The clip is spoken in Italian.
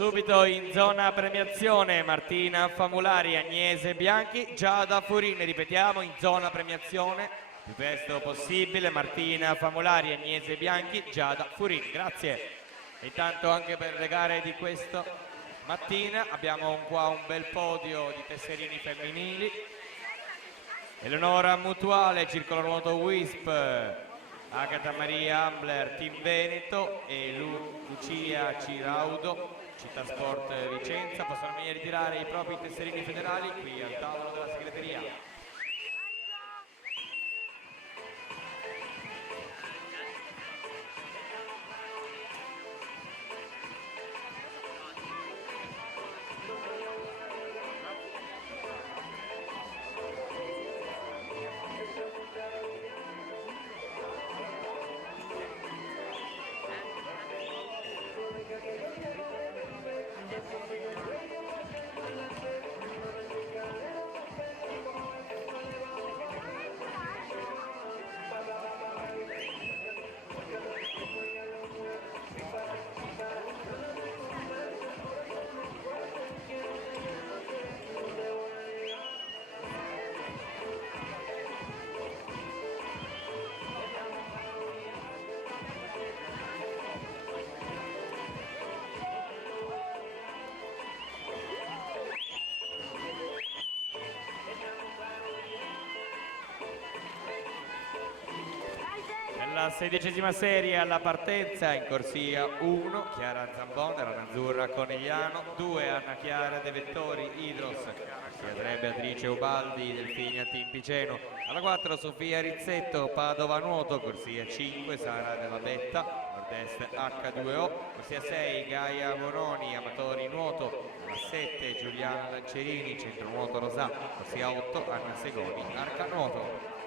Subito in zona premiazione Martina Famulari, Agnese Bianchi, Giada Furini. Ripetiamo, in zona premiazione, più presto possibile, Martina Famulari, Agnese Bianchi, Giada Furini. Grazie. Intanto anche per le gare di questa mattina abbiamo qua un bel podio di tesserini femminili. Eleonora Mutuale, Circolo Nuoto Wisp, Agata Maria Ambler, Team Veneto e Lucia Ciraudo, Città Sport Vicenza. Possono venire a ritirare i propri tesserini federali qui al tavolo della segreteria. La 16ª serie alla partenza in corsia 1, Chiara Zambon, Ranazzurra Conegliano, 2 Anna Chiara De Vettori, Idros, corsia 3 Beatrice Ubaldi, Delfinia Team Piceno, alla 4 Sofia Rizzetto, Padova Nuoto, corsia 5 Sara Della Betta, Nord-Est H2O, corsia 6 Gaia Moroni, Amatori Nuoto, alla 7 Giuliana Lancerini, Centro Nuoto Rosà, corsia 8 Anna Segoni, Arca Nuoto.